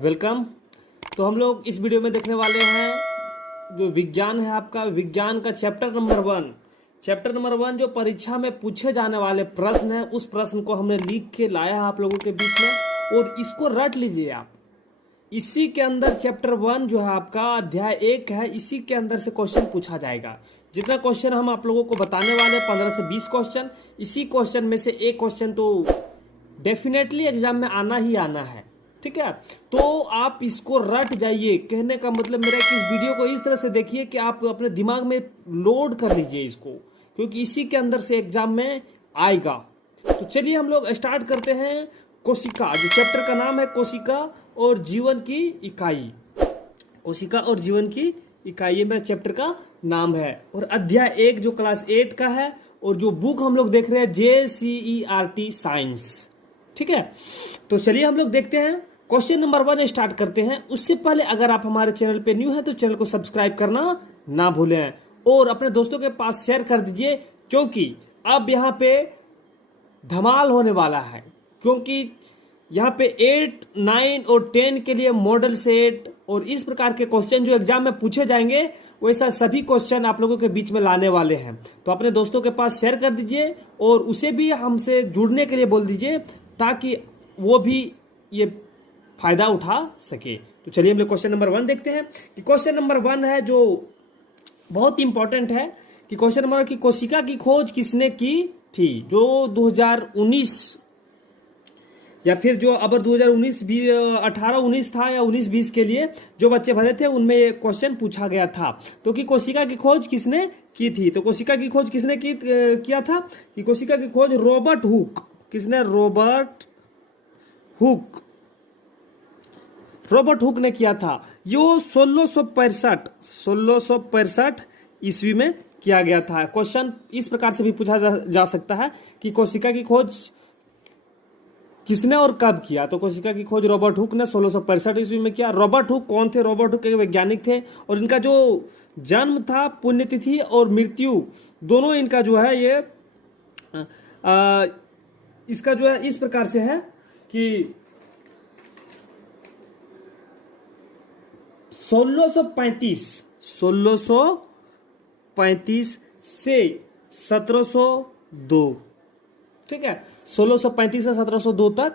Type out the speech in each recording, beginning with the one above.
Welcome. तो हम लोग इस वीडियो में देखने वाले हैं जो विज्ञान है आपका, विज्ञान का चैप्टर नंबर वन जो परीक्षा में पूछे जाने वाले प्रश्न है, उस प्रश्न को हमने लिख के लाया है आप लोगों के बीच में और इसको रट लीजिए आप। इसी के अंदर चैप्टर 1 जो है आपका अध्याय 1 है, इसी के अंदर से क्वेश्चन पूछा जाएगा। जितना क्वेश्चन हम आप लोगों को बताने वाले 15 से 20 क्वेश्चन, इसी क्वेश्चन में से एक क्वेश्चन तो डेफिनेटली एग्जाम में आना ही आना है। ठीक है, तो आप इसको रट जाइए। कहने का मतलब मेरा कि इस वीडियो को इस तरह से देखिए कि आप अपने दिमाग में लोड कर लीजिए इसको, क्योंकि इसी के अंदर से एग्जाम में आएगा। तो चलिए हम लोग स्टार्ट करते हैं। कोशिका, जो चैप्टर का नाम है कोशिका और जीवन की इकाई। कोशिका और जीवन की इकाई, ये मेरा चैप्टर का नाम है। और अध्याय 1 जो क्लास 8 का है, और जो बुक हम लोग देख रहे हैं JCERT साइंस। ठीक है, तो चलिए हम लोग देखते हैं। क्वेश्चन नंबर 1 स्टार्ट करते हैं। उससे पहले अगर आप हमारे चैनल पे न्यू हैं तो चैनल को सब्सक्राइब करना ना भूलें और अपने दोस्तों के पास शेयर कर दीजिए, क्योंकि अब यहाँ पे धमाल होने वाला है। क्योंकि यहाँ पे 8, 9 और 10 के लिए मॉडल सेट और इस प्रकार के क्वेश्चन जो एग्जाम में पूछे जाएंगे, वैसा सभी क्वेश्चन आप लोगों के बीच में लाने वाले हैं। तो अपने दोस्तों के पास शेयर कर दीजिए और उसे भी हमसे जुड़ने के लिए बोल दीजिए, ताकि वो भी ये फायदा उठा सके। तो चलिए हम लोग क्वेश्चन नंबर 1 देखते हैं। कि क्वेश्चन नंबर 1 है जो बहुत इंपॉर्टेंट है कि क्वेश्चन नंबर की कोशिका की खोज किसने की थी। जो 2019 या फिर जो अगर 2019 भी 18-19 था या 19-20 के लिए जो बच्चे भरे थे, उनमें ये क्वेश्चन पूछा गया था। तो कि कोशिका की खोज किसने की थी। तो कोशिका की खोज किसने किया था कि कोशिका की खोज रॉबर्ट हुक। किसने? रॉबर्ट हुक ने किया था। यो 1665 ईस्वी में किया गया था। क्वेश्चन इस प्रकार से भी पूछा जा सकता है कि कोशिका की खोज किसने और कब किया। तो कोशिका की खोज रॉबर्ट हुक ने 1665 ईस्वी में किया। रॉबर्ट हुक कौन थे? रॉबर्ट हुक एक वैज्ञानिक थे और इनका जो जन्म था, पुण्यतिथि और मृत्यु दोनों इनका जो है ये इसका जो है इस प्रकार से है कि 1635 से 1702। ठीक है, 1635 से 1702 तक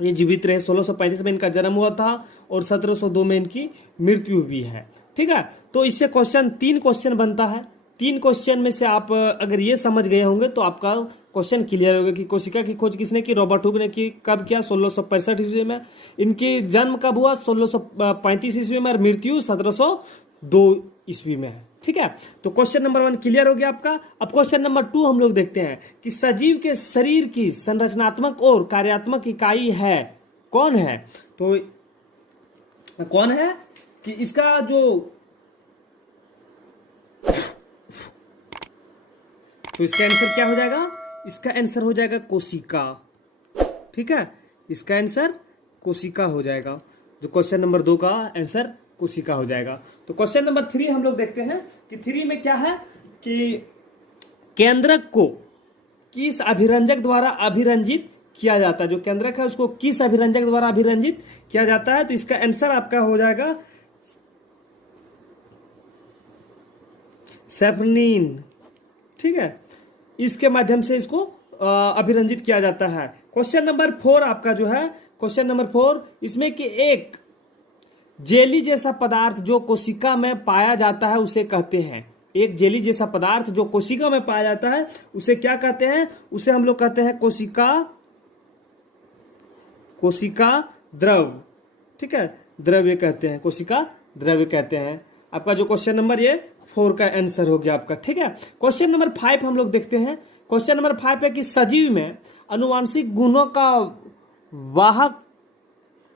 ये जीवित रहे। 1635 में इनका जन्म हुआ था और 1702 में इनकी मृत्यु हुई है। ठीक है, तो इससे तीन क्वेश्चन बनता है। 3 क्वेश्चन में से आप अगर ये समझ गए होंगे तो आपका क्वेश्चन क्लियर होगा कि कोशिका की खोज किसने की। रॉबर्ट हुक ने की। कब किया? 1665 ईस्वी में। इनकी जन्म कब हुआ? 1635 ईस्वी में और मृत्यु 1702 ईस्वी में है। ठीक है, तो क्वेश्चन नंबर 1 क्लियर हो गया आपका। अब क्वेश्चन नंबर 2 हम लोग देखते हैं कि सजीव के शरीर की संरचनात्मक और कार्यात्मक इकाई है कौन है। तो कौन है कि इसका जो तो इसका आंसर क्या हो जाएगा? इसका आंसर हो जाएगा कोशिका। ठीक है, इसका आंसर कोशिका हो जाएगा। जो क्वेश्चन नंबर 2 का आंसर कोशिका हो जाएगा। तो क्वेश्चन नंबर 3 हम लोग देखते हैं कि 3 में क्या है कि केंद्रक को किस अभिरंजक द्वारा अभिरंजित किया जाता है। जो केंद्रक है उसको किस अभिरंजक द्वारा अभिरंजित किया जाता है। तो इसका आंसर आपका हो जाएगा सैफरनीन। ठीक है, इसके माध्यम से इसको अभिरंजित किया जाता है। क्वेश्चन नंबर 4 आपका जो है, क्वेश्चन नंबर 4 इसमें कि एक जेली जैसा पदार्थ जो कोशिका में पाया जाता है उसे कहते हैं। एक जेली जैसा पदार्थ जो कोशिका में पाया जाता है उसे क्या कहते हैं? उसे हम लोग कहते हैं कोशिका द्रव। ठीक है, द्रव्य कहते हैं, कोशिका द्रव्य कहते हैं। आपका जो क्वेश्चन नंबर ये 4 का आंसर हो गया आपका। ठीक है, क्वेश्चन नंबर 5 हम लोग देखते हैं। क्वेश्चन नंबर 5 है कि सजीव में अनुवांशिक गुणों का वाहक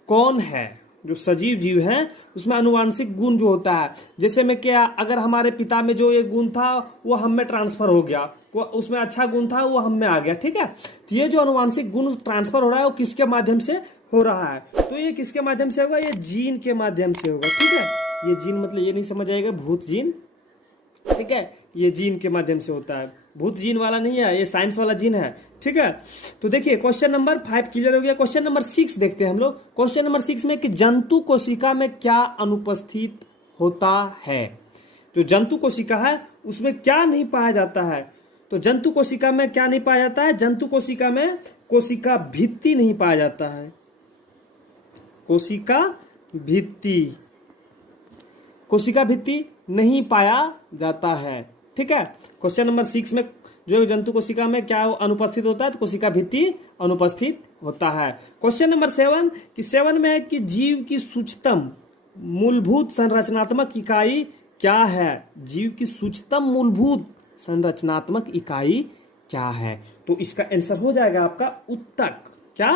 कौन है। जो सजीव जीव है उसमें अनुवांशिक गुण जो होता है, जैसे में क्या, अगर हमारे पिता में जो ये गुण था वो हम में ट्रांसफर हो गया, उसमें अच्छा गुण था वो हम में आ गया। ठीक है, तो ये जो अनुवांशिक गुण ट्रांसफर हो रहा है वो किसके माध्यम से हो रहा है? तो ये किसके माध्यम से होगा? ये जीन के माध्यम से होगा। ठीक है, ये जीन मतलब ये नहीं समझ आएगा भूत जीन। ठीक है, ये जीन के माध्यम से होता है। भूत जीन वाला नहीं है, ये साइंस वाला जीन है। ठीक है, तो देखिए क्वेश्चन नंबर 5 क्लियर हो गया। क्वेश्चन नंबर 6 देखते हैं हम लोग। क्वेश्चन नंबर 6 में कि जंतु कोशिका में क्या अनुपस्थित होता है। जो जंतु कोशिका है उसमें क्या नहीं पाया जाता है। तो जंतु कोशिका में क्या नहीं पाया जाता है, जंतु कोशिका में कोशिका भित्ति नहीं पाया जाता है। कोशिका भित्ति, कोशिका भित्ति नहीं पाया जाता है। ठीक है, क्वेश्चन नंबर 6 में जो जंतु कोशिका में क्या अनुपस्थित होता है, तो कोशिका भित्ति अनुपस्थित होता है। क्वेश्चन नंबर 7 कि 7 में है कि जीव की सूक्ष्मतम मूलभूत संरचनात्मक इकाई क्या है। जीव की सूक्ष्मतम मूलभूत संरचनात्मक इकाई क्या है। तो इसका आंसर हो जाएगा आपका उत्तक। क्या,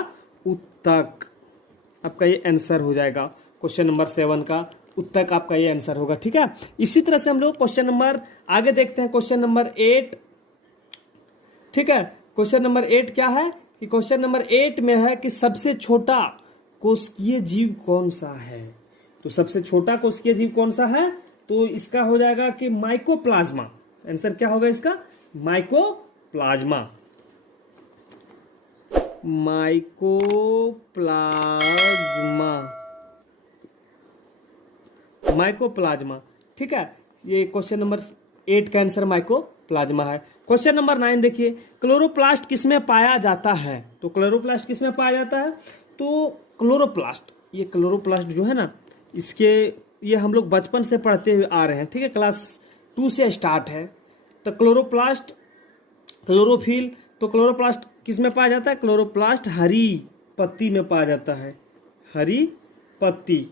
उत्तक आपका ये आंसर हो जाएगा। क्वेश्चन नंबर 7 का उत्तक आपका ये आंसर होगा। ठीक है, इसी तरह से हम लोग क्वेश्चन नंबर आगे देखते हैं। Question number 8। ठीक है, क्वेश्चन नंबर 8 क्या है कि क्वेश्चन नंबर 8 में है कि सबसे छोटा कोशिकीय जीव कौन सा है। तो सबसे छोटा कोशिकीय जीव कौन सा है, तो इसका हो जाएगा कि माइकोप्लाज्मा। आंसर क्या होगा इसका, माइकोप्लाज्मा। Mycoplasma, mycoplasma. ठीक है, ये क्वेश्चन नंबर 8 का आंसर माइकोप्लाज्मा है। क्वेश्चन नंबर 9 देखिए, क्लोरोप्लास्ट किसमें पाया जाता है। तो क्लोरोप्लास्ट किसमें पाया जाता है, तो क्लोरोप्लास्ट, ये क्लोरोप्लास्ट जो है ना, इसके ये हम लोग बचपन से पढ़ते हुए आ रहे हैं। ठीक है, क्लास 2 से स्टार्ट है। तो क्लोरोप्लास्ट, क्लोरोफिल, तो क्लोरोप्लास्ट किस में पाया जाता है, क्लोरोप्लास्ट हरी पत्ती में पाया जाता है। हरी पत्ती,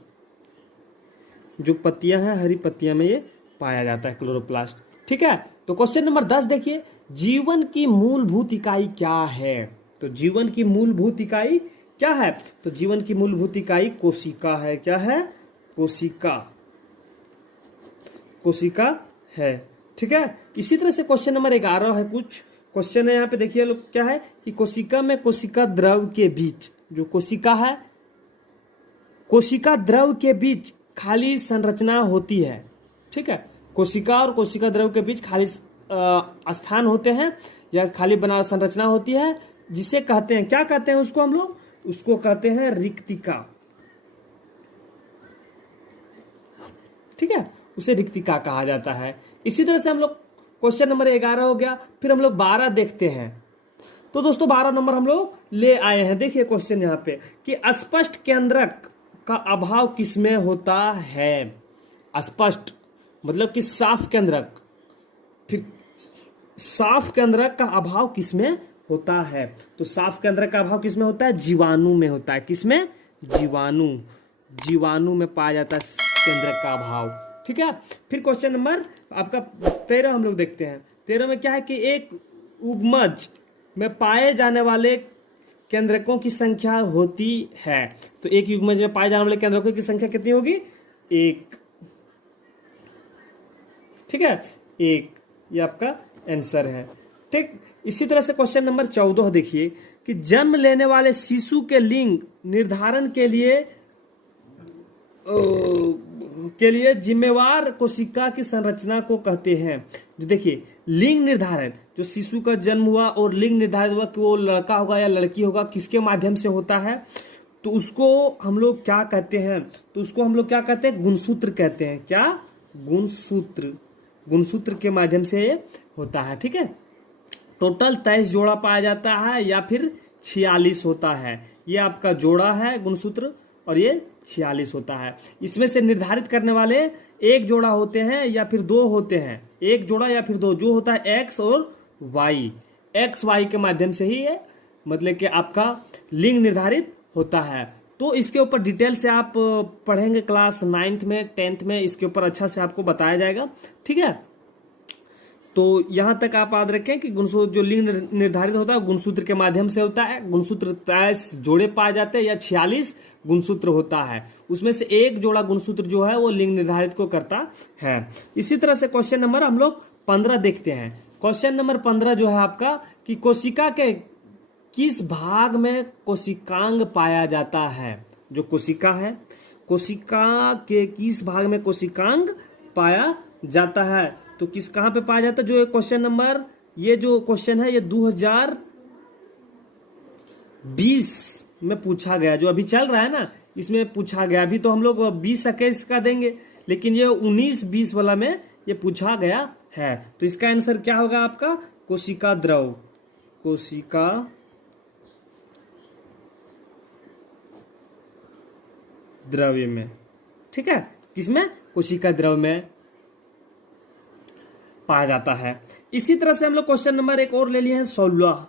जो पत्तियां हैं हरी पत्तियां में ये पाया जाता है क्लोरोप्लास्ट। ठीक है, तो क्वेश्चन नंबर 10 देखिए, जीवन की मूलभूत इकाई क्या है। तो जीवन की मूलभूत इकाई क्या है, तो जीवन की मूलभूत इकाई कोशिका है। क्या है, कोशिका, कोशिका है। ठीक है, इसी तरह से क्वेश्चन नंबर 11 है। कुछ क्वेश्चन है यहाँ पे देखिए लोग, क्या है कि कोशिका में कोशिका द्रव के बीच, जो कोशिका है, कोशिका द्रव के बीच खाली संरचना होती है। ठीक है, कोशिका और कोशिका द्रव के बीच खाली स्थान होते हैं या खाली बना संरचना होती है, जिसे कहते हैं, क्या कहते हैं उसको हम लोग, उसको कहते हैं रिक्तिका। ठीक है, उसे रिक्तिका कहा जाता है। इसी तरह से हम लोग क्वेश्चन नंबर 11 हो गया। फिर हम लोग 12 देखते हैं। तो दोस्तों 12 नंबर हम लोग ले आए हैं। देखिए क्वेश्चन यहाँ पे कि अस्पष्ट केंद्रक का अभाव किसमें होता है। अस्पष्ट मतलब कि साफ केंद्रक, फिर साफ केंद्रक का अभाव किसमें होता है। तो साफ केंद्रक का अभाव किसमें होता है, जीवाणु में होता है। किसमें, जीवाणु, जीवाणु में पाया जाता है केंद्रक का अभाव। ठीक है, फिर क्वेश्चन नंबर आपका 13 हम लोग देखते हैं। 13 में क्या है कि एक उगमज में पाए जाने वाले केंद्रकों की संख्या होती है। तो एक युग्मज में पाए जाने वाले केंद्रकों की संख्या कितनी होगी, 1। ठीक है, 1, ये आपका आंसर है। ठीक, इसी तरह से क्वेश्चन नंबर 14 देखिए कि जन्म लेने वाले शिशु के लिंग निर्धारण के लिए जिम्मेवार कोशिका की संरचना को कहते हैं। जो देखिए लिंग निर्धारण, जो शिशु का जन्म हुआ और लिंग निर्धारित हुआ कि वो लड़का होगा या लड़की होगा, किसके माध्यम से होता है, तो उसको हम लोग क्या कहते हैं, तो उसको हम लोग क्या कहते हैं, गुणसूत्र कहते हैं। क्या, गुणसूत्र, गुणसूत्र के माध्यम से होता है। ठीक है, टोटल 23 जोड़ा पाया जाता है या फिर 46 होता है। ये आपका जोड़ा है गुणसूत्र और ये 46 होता है। इसमें से निर्धारित करने वाले एक जोड़ा होते हैं या फिर 2 होते हैं, एक जोड़ा या फिर 2, जो होता है एक्स और वाई। एक्स वाई के माध्यम से ही ये मतलब कि आपका लिंग निर्धारित होता है। तो इसके ऊपर डिटेल से आप पढ़ेंगे क्लास 9th में 10th में, इसके ऊपर अच्छा से आपको बताया जाएगा। ठीक है, तो यहां तक आप याद रखें कि गुणसूत्र जो लिंग निर्धारित होता है गुणसूत्र के माध्यम से होता है। गुणसूत्र 23 जोड़े पाए जाते हैं या 46 गुणसूत्र होता है, उसमें से एक जोड़ा गुणसूत्र जो है वो लिंग निर्धारित को करता है। इसी तरह से क्वेश्चन नंबर हम लोग 15 देखते हैं। क्वेश्चन नंबर 15 जो है आपका कि कोशिका के किस भाग में कोशिकांग पाया जाता है। जो कोशिका है, कोशिका के किस भाग में कोशिकांग पाया जाता है, तो किस कहाँ पे पाया जाता है। जो क्वेश्चन नंबर ये जो क्वेश्चन है ये 2020 में पूछा गया, जो अभी चल रहा है ना इसमें पूछा गया। अभी तो हम लोग 20-21 का देंगे, लेकिन ये 19-20 वाला में ये पूछा गया है। तो इसका आंसर क्या होगा आपका? कोशिका द्रव, कोशिका द्रव्य में, ठीक है, किसमें? कोशिका द्रव में पाया जाता है। इसी तरह से हम लोग क्वेश्चन नंबर एक और ले लिए हैं 16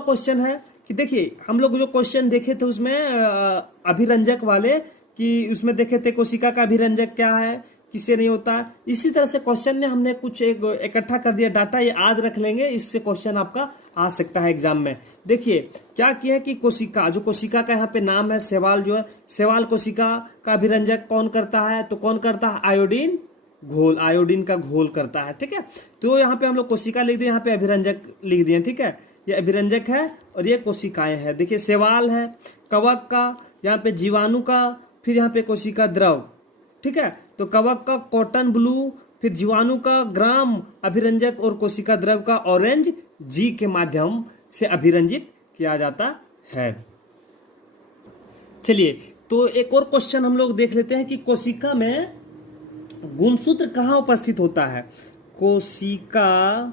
क्वेश्चन है कि देखिए हम लोग जो क्वेश्चन देखे थे उसमें अभिरंजक वाले, कि उसमें देखे थे कोशिका का अभिरंजक क्या है, किससे नहीं होता। इसी तरह से क्वेश्चन ने हमने कुछ एक इकट्ठा कर दिया डाटा, ये याद रख लेंगे, इससे क्वेश्चन आपका आ सकता है एग्जाम में। देखिए क्या किया है कि कोशिका, जो कोशिका का यहाँ पे नाम है शैवाल, जो है शैवाल कोशिका का अभिरंजक कौन करता है? तो कौन करता है? आयोडीन घोल, आयोडीन का घोल करता है, ठीक है। तो यहाँ पे हम लोग कोशिका लिख दिए, यहाँ पे अभिरंजक लिख दिए, ठीक है। ये अभिरंजक है और ये कोशिकाएं हैं। देखिए शैवाल है, कवक का, यहाँ पे जीवाणु का, फिर यहाँ पे कोशिका द्रव, ठीक है। तो कवक का कॉटन ब्लू, फिर जीवाणु का ग्राम अभिरंजक और कोशिका द्रव का ऑरेंज जी के माध्यम से अभिरंजित किया जाता है। चलिए तो एक और क्वेश्चन हम लोग देख लेते हैं कि कोशिका में गुणसूत्र कहाँ उपस्थित होता है? कोशिका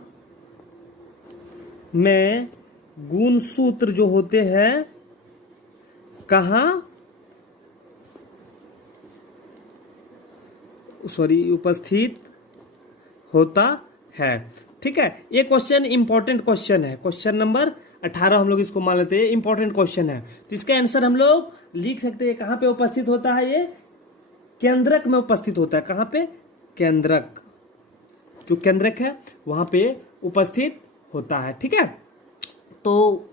में गुणसूत्र जो होते हैं कहाँ उपस्थित होता है, ठीक है। ये क्वेश्चन इंपॉर्टेंट क्वेश्चन है, क्वेश्चन नंबर 18 हम लोग इसको मान लेते हैं, इंपॉर्टेंट क्वेश्चन है। तो इसका आंसर हम लोग लिख सकते हैं, कहाँ पे उपस्थित होता है? ये केंद्रक में उपस्थित होता है। कहाँ पे? केंद्रक, जो केंद्रक है वहां पे उपस्थित होता है, ठीक है। तो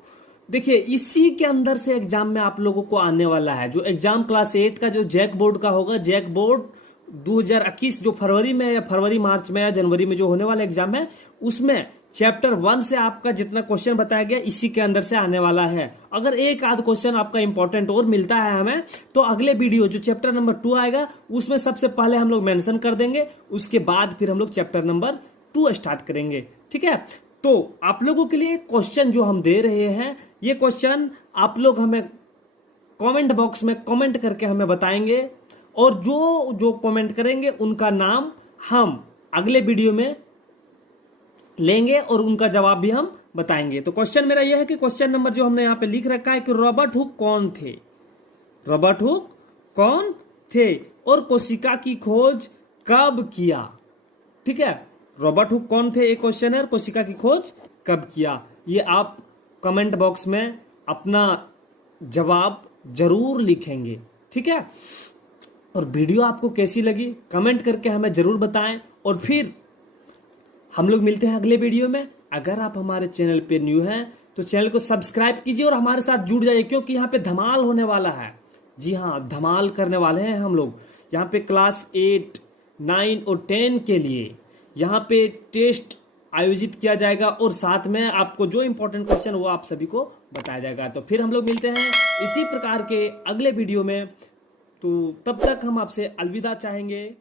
देखिए इसी के अंदर से एग्जाम में आप लोगों को आने वाला है, जो एग्जाम क्लास 8 का जो जैक बोर्ड का होगा, जैक बोर्ड 2021 जो फरवरी में या फरवरी मार्च में या जनवरी में जो होने वाला एग्जाम है, उसमें चैप्टर 1 से आपका जितना क्वेश्चन बताया गया इसी के अंदर से आने वाला है। अगर एक आध क्वेश्चन आपका इंपॉर्टेंट और मिलता है हमें, तो अगले वीडियो जो चैप्टर नंबर 2 आएगा उसमें सबसे पहले हम लोग मेंशन कर देंगे, उसके बाद फिर हम लोग चैप्टर नंबर 2 स्टार्ट करेंगे, ठीक है। तो आप लोगों के लिए क्वेश्चन जो हम दे रहे हैं, ये क्वेश्चन आप लोग हमें कमेंट बॉक्स में कमेंट करके हमें बताएंगे, और जो जो कमेंट करेंगे उनका नाम हम अगले वीडियो में लेंगे और उनका जवाब भी हम बताएंगे। तो क्वेश्चन मेरा यह है कि क्वेश्चन नंबर जो हमने यहाँ पे लिख रखा है कि रॉबर्ट हुक कौन थे? रॉबर्ट हुक कौन थे और कोशिका की खोज कब किया? ठीक है, रॉबर्ट हुक कौन थे एक क्वेश्चन है, और कोशिका की खोज कब किया, ये आप कमेंट बॉक्स में अपना जवाब जरूर लिखेंगे, ठीक है। और वीडियो आपको कैसी लगी कमेंट करके हमें जरूर बताएं, और फिर हम लोग मिलते हैं अगले वीडियो में। अगर आप हमारे चैनल पे न्यू हैं तो चैनल को सब्सक्राइब कीजिए और हमारे साथ जुड़ जाइए, क्योंकि यहाँ पे धमाल होने वाला है। जी हाँ, धमाल करने वाले हैं हम लोग। यहाँ पे क्लास 8, 9 और 10 के लिए यहाँ पे टेस्ट आयोजित किया जाएगा, और साथ में आपको जो इंपॉर्टेंट क्वेश्चन वो आप सभी को बताया जाएगा। तो फिर हम लोग मिलते हैं इसी प्रकार के अगले वीडियो में। तो तब तक हम आपसे अलविदा चाहेंगे।